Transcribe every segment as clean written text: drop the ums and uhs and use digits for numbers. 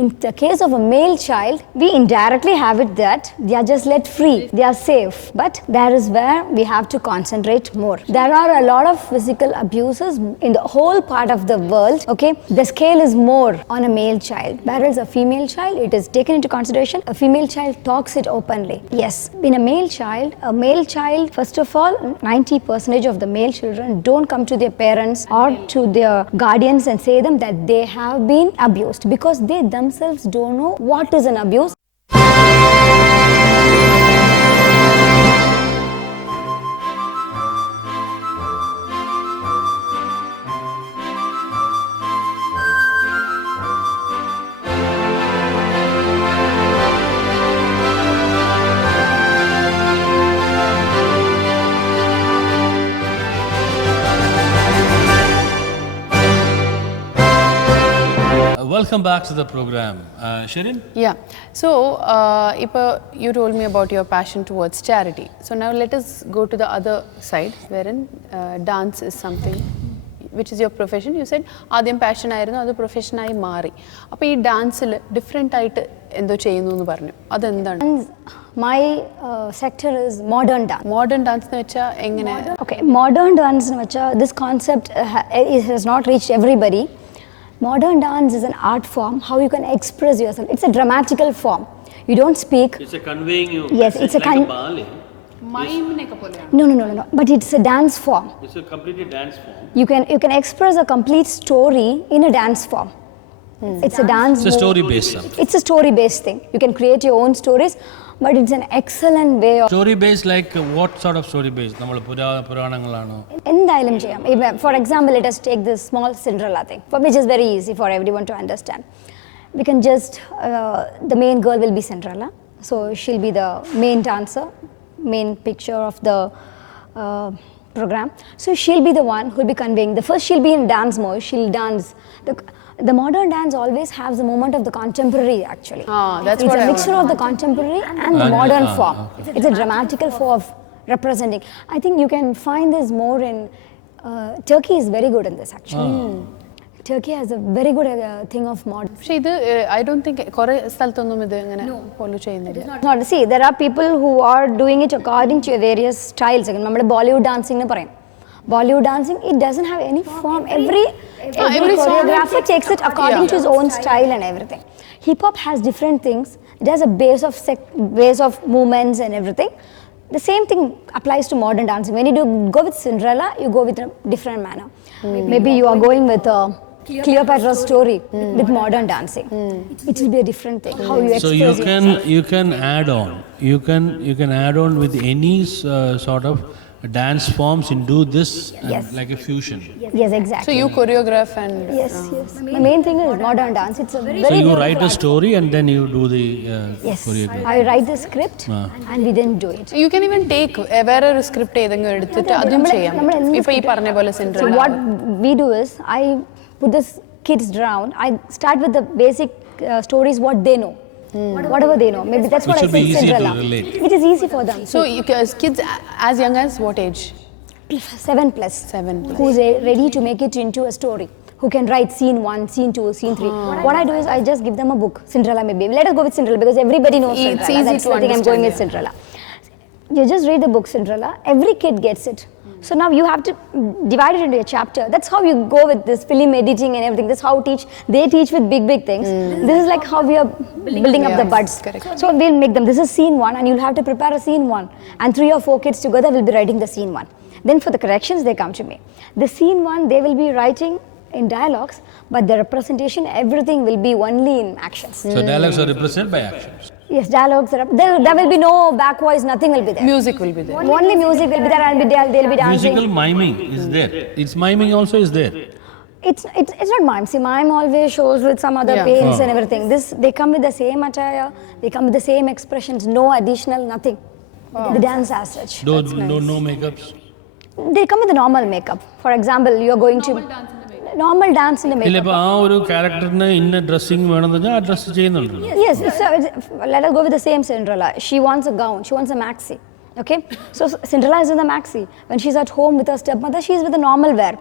In the case of a male child, we indirectly have it that they are just let free, they are safe. But that is where we have to concentrate more. There are a lot of physical abuses in the whole part of the world, okay? The scale is more on a male child. Whereas a female child, it is taken into consideration. A female child talks it openly. Yes, in a male child, first of all, 90% of the male children don't come to their parents or to their guardians and say them that they have been abused, because they themselves don't know what is an abuse. Welcome back to the program. Shirin? Yeah. So, you told me about your passion towards charity. So now let us go to the other side, wherein dance is something which is your profession. You said ആദ്യം passion ആയിരുന്നു, അത് പ്രൊഫഷനായി മാറി. അപ്പോൾ ഈ ഡാൻസിൽ different ആയിട്ട് എന്തോ ചെയ്യുന്നു എന്ന് പറഞ്ഞു. അതെന്താണ്? My sector is modern dance. Modern dance എന്ന് വെച്ചാൽ എങ്ങനെ? Okay, modern dance എന്ന് വെച്ചാൽ this concept has not reached everybody. Modern dance is an art form, how you can express yourself. It's a dramatical form. You don't speak. It's a conveying you. Yes, it's like a ballet. No. But it's a dance form. It's a completely dance form. You can express a complete story in a dance form. It's a dance. It's a story-based something. It's a story-based thing. You can create your own stories, but it's an excellent way of. Story-based, like what sort of story-based? നമ്മൾ പുരാണങ്ങളാണോ? എന്തായാലും ചെയ്യാം. For example, let us take this small Cinderella thing, which is very easy for everyone to understand. We can just, the main girl will be Cinderella. So she'll be the main dancer, main picture of the program. So she'll be the one who'll be conveying. First she'll be in dance mode, she'll dance. The modern dance always has a moment of the contemporary actually. That's it's a mixture of the contemporary and the modern form. It's a dramatical form of representing. I think you can find this more in Turkey is very good in this actually. Turkey has a very good thing of modern. പക്ഷേ ഇത് I don't think കുറേ സ്ഥലത്തൊന്നും ഇത് അങ്ങനെ follow ചെയ്യുന്നില്ല. Not see, there are people who are doing it according to various styles. നമ്മുടെ Bollywood dancing എന്ന് പറയും. Bollywood dancing, it doesn't have any form. Every choreographer takes it according to his own style and everything. Hip hop has different things. It has a base of movements and everything. The same thing applies to modern dancing. When you go with Cinderella, you go with a different manner. Maybe you are going with Cleopatra's story with modern dancing. It will be a different thing. How you express yourself. You can add on. You can add on with any sort of dance forms and do this like a fusion. Yes, exactly. So you choreograph and yes. The main thing is modern dance. It's a very. So you write a story and then you do the choreography. I write the script and we then do it. You can even take വേറൊരു script ഏതെങ്കിലും എടുത്തിട്ട് അതും ചെയ്യാം. ഇപ്പോൾ ഈ പറഞ്ഞ പോലെ Cinderella. So what we do is I put the kids down. I start with the basic stories what they know. Whatever they know. Maybe that's what I said Cinderella. It is easy for them. So kids as young as what age? 7+. Who's ready to make it into a story. Who can write scene 1, scene 2, scene 3. What I do is I just give them a book. Cinderella maybe. Let us go with Cinderella because everybody knows Cinderella. It's easy to understand. I'm going with Cinderella. You just read the book Cinderella. Every kid gets it. So now you have to divide it into a chapter. That's how you go with this film editing and everything. That's how they teach with big things. This is like how we are building up the buds. Correct. So we'll make them, this is scene 1 and you'll have to prepare a scene 1. And 3 or 4 kids together will be writing the scene 1. Then for the corrections they come to me. The scene 1 they will be writing in dialogues, but the representation, everything will be only in actions. So dialogues are represented by actions. Yes, dialogues are there will be no back voice, nothing will be there. Music will be there. Only music will be there and they'll be dancing. Musical miming is there. Its miming also is there. It's not mime. See, mime always shows with some other paints and everything. They come with the same attire, they come with the same expressions, no additional, nothing. The dance as such. No makeups. They come with the normal makeup. For example, you are going to normal dance in the makeup. ഇല്ല ആ ഒരു ക്യാരക്ടറിന് ഇന്ന dressing വേണമെന്ന് വെച്ചാൽ ആ dress ചെയ്യുന്നുണ്ട്. Yes, so let us go with the same Cinderella. She wants a gown, she wants a maxi. Okay, so Cinderella is in the maxi. When she's at home with her stepmother, she's with a normal wear,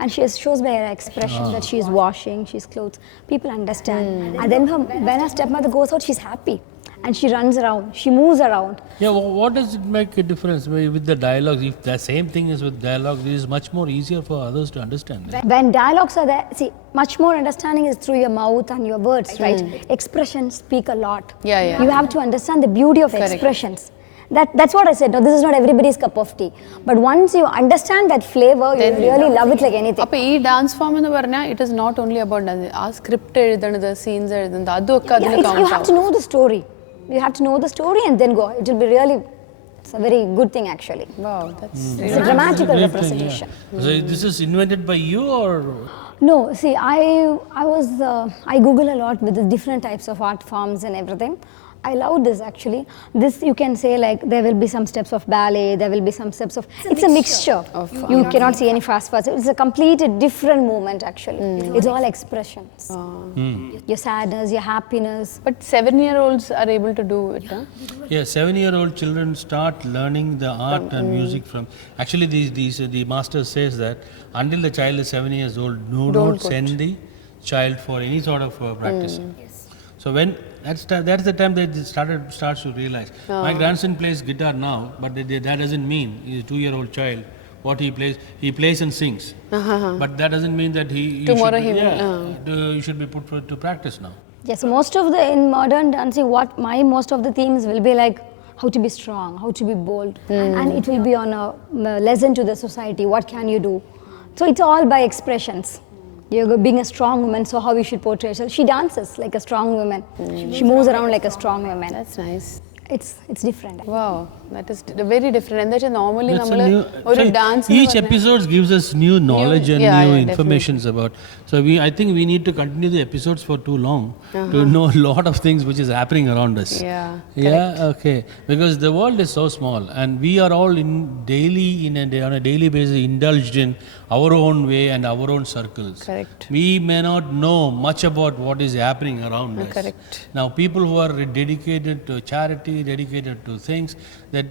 and she shows by her expression that she's washing, she's clothes. People understand, and then when her stepmother goes out, she's happy, and she runs around, she moves around. Yeah, what does it make a difference with the dialogues? If the same thing is with dialogue, it is much more easier for others to understand. When dialogues are there, see, much more understanding is through your mouth and your words, right? Expressions speak a lot. Yeah. You have to understand the beauty of expressions. That's what I said. No, this is not everybody's cup of tea. But once you understand that flavor, you really love it like anything. അപ്പോൾ ഈ dance form എന്ന് പറഞ്ഞാൽ it is not only about dance. ആ script എഴുതണത്, scenes എഴുതുന്നത്, അതൊക്കെ അതിൽ You count have to know the story. You have to know the story and then go. It will be really, it's a very good thing actually. Wow, that's It's a dramatical representation. So this is invented by you or? No, see, I Google a lot with the different types of art forms and everything. I love this actually. This you can say like there will be some steps of ballet, there will be some steps of. It's a mixture. You cannot see any fast parts. It's a completely different movement actually. It's all expressions. Your sadness, your happiness. But 7-year-olds are able to do it, huh? Yeah, 7-year-old children start learning the art and music from. Actually, the master says that until the child is 7 years old, don't send the child for any sort of practice. So when that's the time they starts to realize. My grandson plays guitar now, but that doesn't mean he's a 2-year-old child. What he plays and sings. But that doesn't mean that Tomorrow you should be put to practice now. Yes, most of the in modern dancing, most of the themes will be like how to be strong, how to be bold, and it will be on a lesson to the society. What can you do? So it's all by expressions. You're being a strong woman, so how you should portray yourself. She dances like a strong woman. She moves around like a strong woman. That's nice. It's different. Wow, that is very different. And that's normally It's a നമ്മൾ ഒരു see, dance each episode gives us new knowledge and new informations about. So I think we need to continue the episodes for too long to know a lot of things which is happening around us. Yeah, okay. Because the world is so small and we are all on a daily basis indulged in our own way and our own circles. Correct. We may not know much about what is happening around us. Correct. Now people who are dedicated to charity, dedicated to things that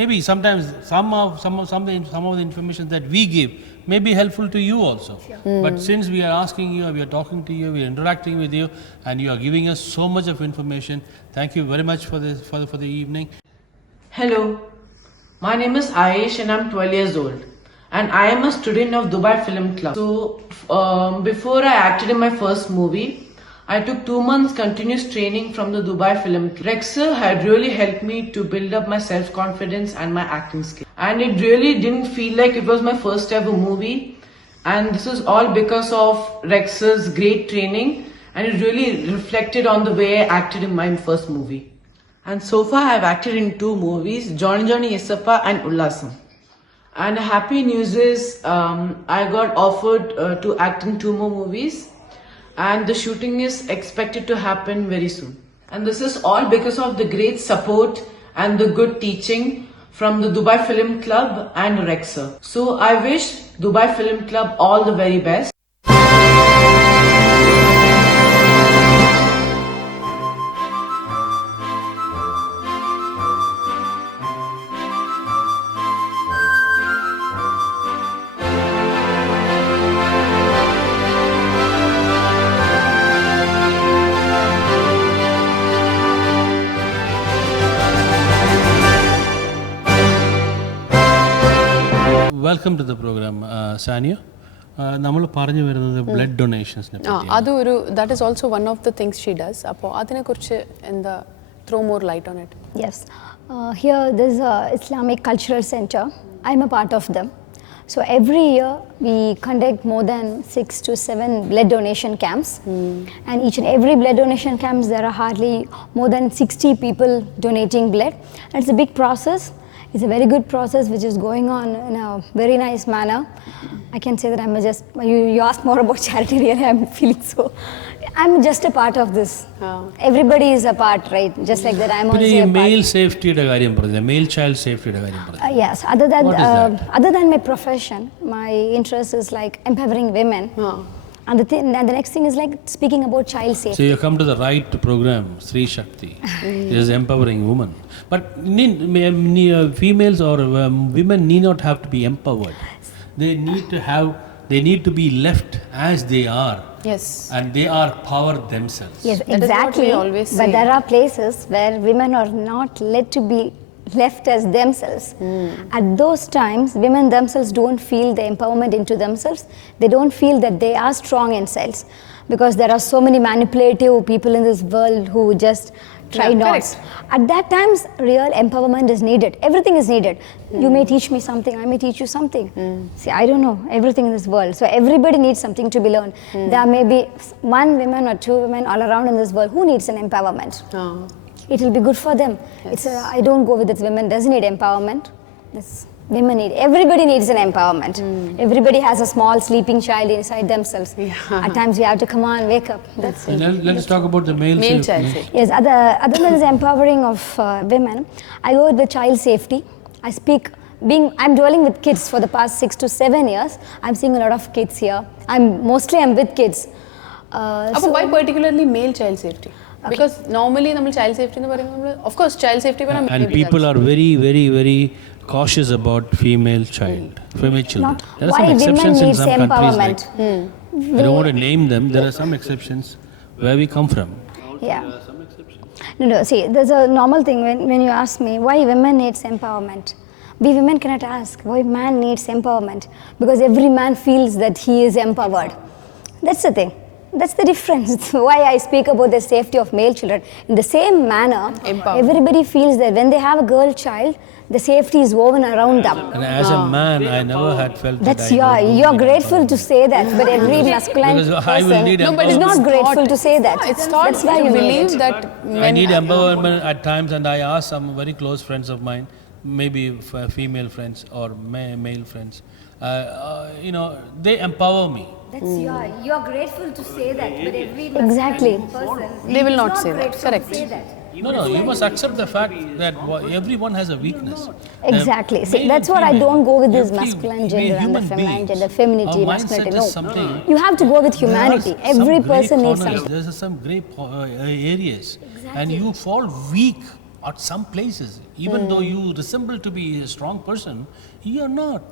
maybe sometimes some of the information that we give may be helpful to you also. But since we are asking you, we are talking to you, we are interacting with you, and you are giving us so much of information, thank you very much for this for the evening. Hello, my name is Aish and I'm 12 years old. And I am a student of Dubai Film Club. So before I acted in my first movie, I took 2 months continuous training from the Dubai Film Club. Rexer had really helped me to build up my self-confidence and my acting skill. And it really didn't feel like it was my first ever movie. And this is all because of Rexer's great training. And it really reflected on the way I acted in my first movie. And so far I have acted in 2 movies, Johnny Johnny Yesappa and Ullasam. And happy news is I got offered to act in 2 more movies. And the shooting is expected to happen very soon. And this is all because of the great support and the good teaching from the Dubai Film Club and Rexer. So I wish Dubai Film Club all the very best. Welcome to the program Sania. നമ്മൾ പറഞ്ഞു വരുന്നത് blood ഡൊണേഷൻസിനെ പറ്റി. അതൊരു that is also one of the things she does. അപ്പോൾ അതിനെക്കുറിച്ച് എന്താ throw more light on it? Yes, here there's a Islamic Cultural Center. I'm a part of them. So every year we conduct more than 6 to 7 blood donation camps, and each and every blood donation camps there are hardly more than 60 people donating blood, and it's a big process. It's a very good process which is going on in a very nice manner. I can say that you asked more about charity, really I'm feeling so. I'm just a part of this. Everybody is a part, right? Just like that I'm also a part. Male safety യുടെ കാര്യം പറഞ്ഞു, male child safety യുടെ കാര്യം പറഞ്ഞു. Yes, other than my profession, my interest is like empowering women. And the next thing is like speaking about child safety. So you come to the right program, Sthreeshakhi. Is empowering women. But females or women need not have to be empowered. They need to be left as they are. Yes. And they are power themselves. Yes, That is what exactly. we always say. But there are places where women are not let to be left as themselves. At those times, women themselves don't feel the empowerment into themselves. They don't feel that they are strong in themselves, because there are so many manipulative people in this world who just try not. Correct. At that times, real empowerment is needed. Everything is needed. You may teach me something, I may teach you something. See, I don't know everything in this world. So everybody needs something to be learned. There may be one woman or two women all around in this world who needs an empowerment. It will be good for them. Yes. I don't go with it. Women doesn't need empowerment. Women need. Everybody needs an empowerment. Everybody has a small sleeping child inside themselves. At times we have to come on, wake up. That's it. Let's talk about the male Child safety. safety. Yes. Other than this empowering of women, I go with the child safety. I'm dwelling with kids for the past 6 to 7 years. I'm seeing a lot of kids here. I'm with kids. Why particularly male child safety? Because normally child safety, of course, child safety. And people are very, very, very cautious about female children. There are Why some exceptions women in needs some countries. Like, empowerment. I don't want to name them. There are some exceptions where we come from. Yeah. No, see, there's a normal thing when you ask me why women needs empowerment. We women cannot ask why man needs empowerment, because every man feels that he is empowered. That's the thing. That's the difference. Why I speak about the safety of male children. In the same manner, everybody feels that when they have a girl child, the safety is woven around them. And as a man, I never had felt That's that. you're grateful to say that, but every masculine Because I will person need is not grateful to say that. It's thought. That's why you you believe need it. that I need empowerment at times, and I ask some very close friends of mine, maybe female friends or male friends, they empower me. You're grateful to say that, but every exactly person They will not say that. Correct. No, you must accept the fact that everyone has a weakness. Exactly. See, Male that's and what I female, don't go with this every- masculine we gender are and the human feminine beings. gender, femininity, Our masculinity. mindset No, is something. you have to go with There are humanity. some Every great person needs corners, something. There's some great areas, and you fall weak at some places, even though you resemble to be a strong person, you are not.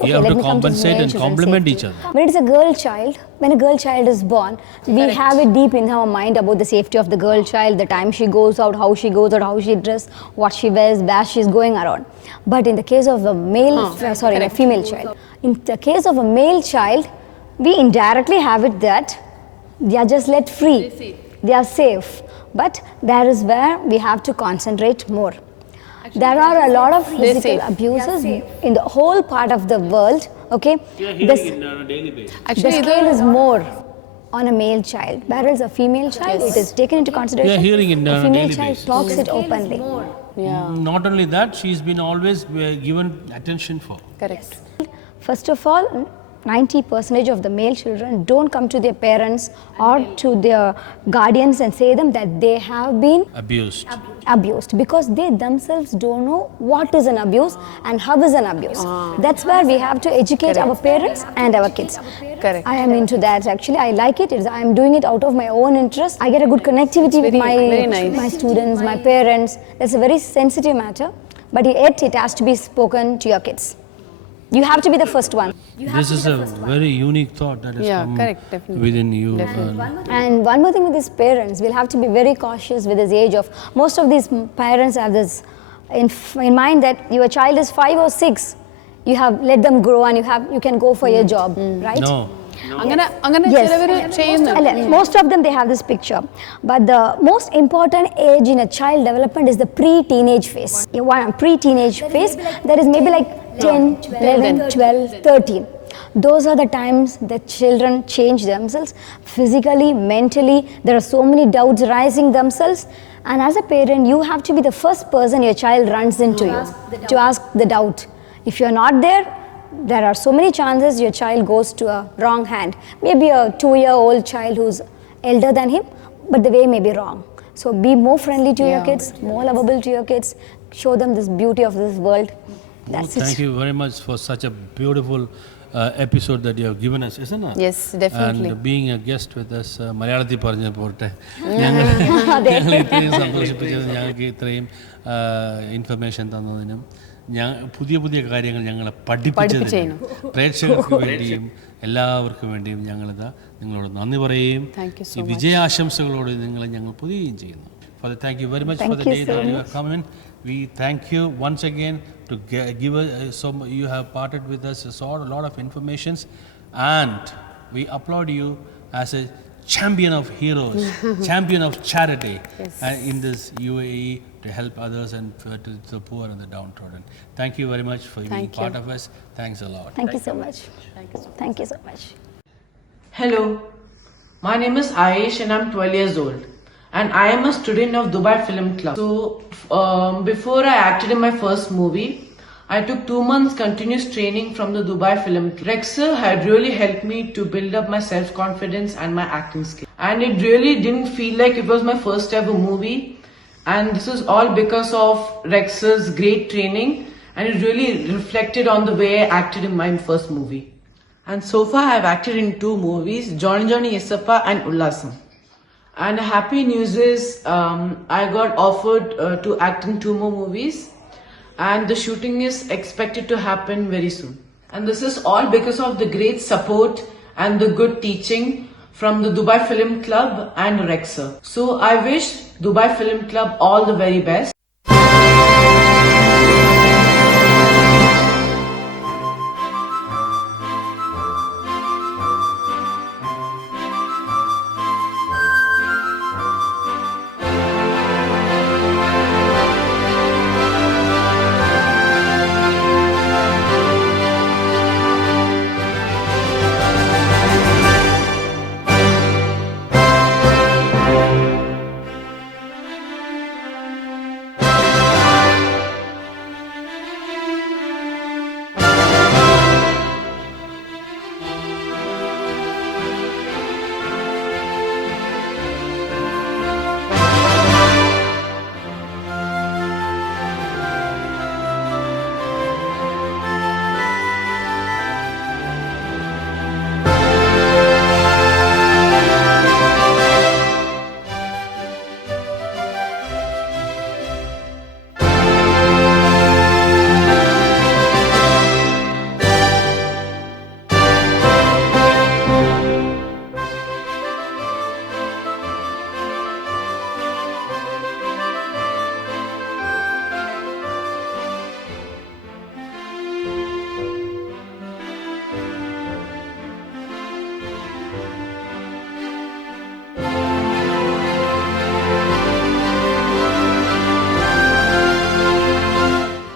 Okay, You have let to me come to compensate male and children's complement safety. each other. When it's a girl child, when a girl child is born, we have it deep in our mind about the safety of the girl child, the time she goes out, how she goes out, how she dresses, what she wears, where she's going around. But in the case of a a female child, in the case of a male child, we indirectly have it that they are just let free. They are safe. But that is where we have to concentrate more. There are a lot of physical abuses in the whole part of the world. Okay, on a daily basis. Actually, the scale is more on a male child, whereas a female child, it is taken into consideration. We are hearing it a on a female daily child basis. talks it openly. Not only that, she's been always given attention for. correct. First of all, 90% of the male children don't come to their parents or to their guardians and say them that they have been abused, because they themselves don't know what is an abuse and how is an abuse. That's where we have to educate our parents and our kids. Correct. I am into that actually. I like it. I am doing it out of my own interest. I get a good connectivity with very nice. my students, my parents. That's a very sensitive matter, but yet it has to be spoken to your kids. You have to be the first one. This is a very unique thought that has come within you. And one more thing with these parents, we'll have to be very cautious with this age of, most of these parents have this in mind that your child is 5 or 6, you have let them grow and you can go for your job, right? No. Yes. Most of them, they have this picture. But the most important age in a child development is the pre-teenage phase. Pre-teenage phase, that is maybe like 10, 11, 12, 13. Those are the times that children change themselves physically, mentally. There are so many doubts rising themselves. And as a parent, you have to be the first person your child runs into to ask the doubt. If you're not there, there are so many chances your child goes to a wrong hand. Maybe a 2-year-old child who's elder than him, but the way may be wrong. So be more friendly to your kids, more lovable to your kids, show them this beauty of this world. That's it. Thank you very much for such a beautiful episode that you have given us, isn't it? Yes, definitely. And being a guest with us, മലയാളത്തിൽ പറഞ്ഞ പോട്ടെ, ഞങ്ങൾ ഇത്രയും സന്തോഷിപ്പിച്ചത്, ഞങ്ങൾക്ക് ഇത്രയും information തന്നതിനും പുതിയ പുതിയ കാര്യങ്ങൾ ഞങ്ങളെ പഠിപ്പിച്ചതിനും പ്രേക്ഷകർക്ക് വേണ്ടിയും എല്ലാവർക്കും വേണ്ടിയും ഞങ്ങളിതാ നിങ്ങളോട് നന്ദി പറയുകയും ഈ വിജയാശംസകളോട് നിങ്ങളെ ഞങ്ങൾ പൊതുവുകയും ചെയ്യുന്നു. Father, thank you very much for the day that you have come in. We thank you once again to give us you have parted with us a lot of informations, and we applaud you as a champion of heroes, champion of charity in this UAE to help others and to the poor and the downtrodden. Thank you very much for being part of us. Thanks a lot. Thank you so much. Thank you so much. Hello, my name is Aish and I'm 12 years old. And I am a student of Dubai Film Club. So, before I acted in my first movie, I took 2 months continuous training from the Dubai Film Club. Rex sir had really helped me to build up my self-confidence and my acting skills. And it really didn't feel like it was my first ever movie. And this is all because of Rex sir's great training. And it really reflected on the way I acted in my first movie. And so far I have acted in 2 movies, Johnny Johnny Yesappa and Ullasam. And happy news is I got offered to act in 2 more movies, and the shooting is expected to happen very soon. And this is all because of the great support and the good teaching from the Dubai Film Club and Rex sir. So I wish Dubai Film Club all the very best.